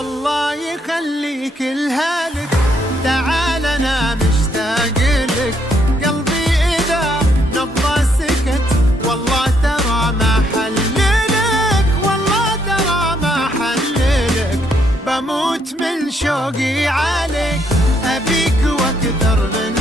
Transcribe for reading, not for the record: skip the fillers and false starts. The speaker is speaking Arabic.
الله يخليك الهالك، تعال انا مشتاق لك. قلبي اذا نبضه سكت والله ترى ما حللك، والله ترى ما حللك. بموت من شوقي عليك، ابيك واكثر من